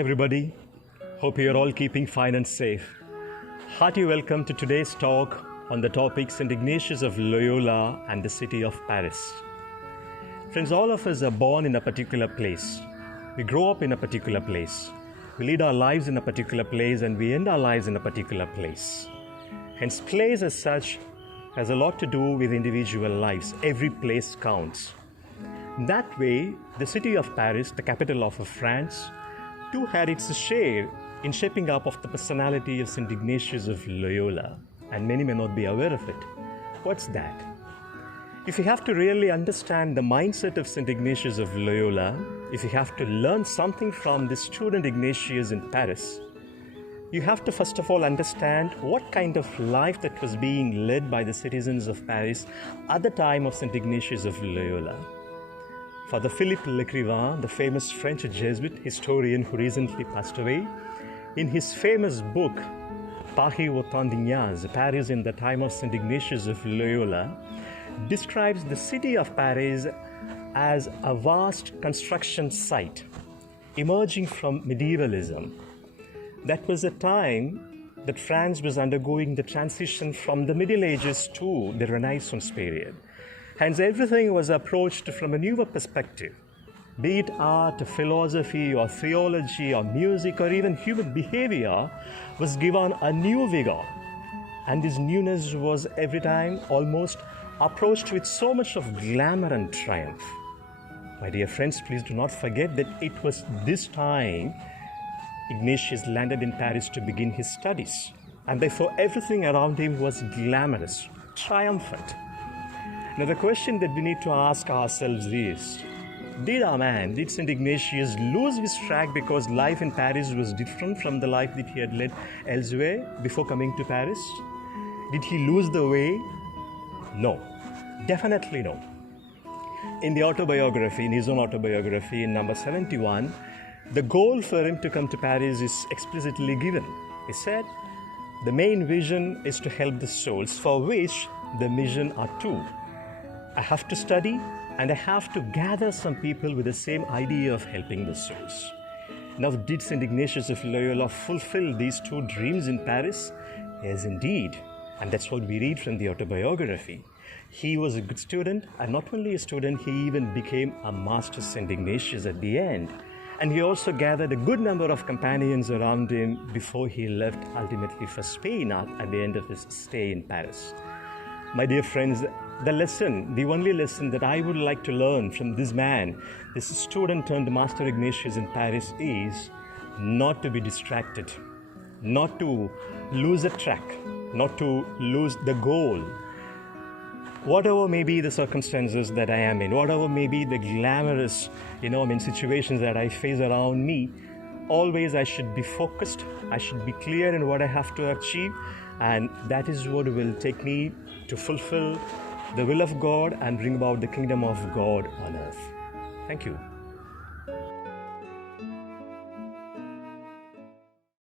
Hi everybody, hope you're all keeping fine and safe. Hearty welcome to today's talk on the topic St. Ignatius of Loyola and the city of Paris. Friends, all of us are born in a particular place. We grow up in a particular place. We lead our lives in a particular place and we end our lives in a particular place. Hence, place as such has a lot to do with individual lives. Every place counts. That way, the city of Paris, the capital of France, too had its share in shaping up of the personality of St. Ignatius of Loyola, and many may not be aware of it. What's that? If you have to really understand the mindset of St. Ignatius of Loyola, if you have to learn something from the student Ignatius in Paris, you have to first of all understand what kind of life that was being led by the citizens of Paris at the time of St. Ignatius of Loyola. Father Philippe Lecrivain, the famous French Jesuit historian who recently passed away, in his famous book, Paris au temps d'Ignatius, Paris in the time of St. Ignatius of Loyola, describes the city of Paris as a vast construction site emerging from medievalism. That was a time that France was undergoing the transition from the Middle Ages to the Renaissance period. Hence, everything was approached from a newer perspective, be it art, philosophy, or theology, or music, or even human behavior was given a new vigor. And this newness was every time almost approached with so much of glamour and triumph. My dear friends, please do not forget that it was this time Ignatius landed in Paris to begin his studies. And therefore, everything around him was glamorous, triumphant. Now, the question that we need to ask ourselves is, did St. Ignatius lose his track because life in Paris was different from the life that he had led elsewhere before coming to Paris? Did he lose the way? No, definitely no. In the autobiography, in his own autobiography, in number 71, the goal for him to come to Paris is explicitly given. He said, the main vision is to help the souls, for which the mission are two. I have to study and I have to gather some people with the same idea of helping the souls. Now, did St. Ignatius of Loyola fulfill these two dreams in Paris? Yes, indeed. And that's what we read from the autobiography. He was a good student, and not only a student, he even became a master St. Ignatius at the end. And he also gathered a good number of companions around him before he left ultimately for Spain at the end of his stay in Paris. My dear friends, the only lesson that I would like to learn from this man, this student turned Master Ignatius in Paris, is not to be distracted, not to lose a track, not to lose the goal. Whatever may be the circumstances that I am in, whatever may be the glamorous, situations that I face around me, always I should be focused, I should be clear in what I have to achieve, and that is what will take me to fulfill the will of God and bring about the kingdom of God on earth. Thank you.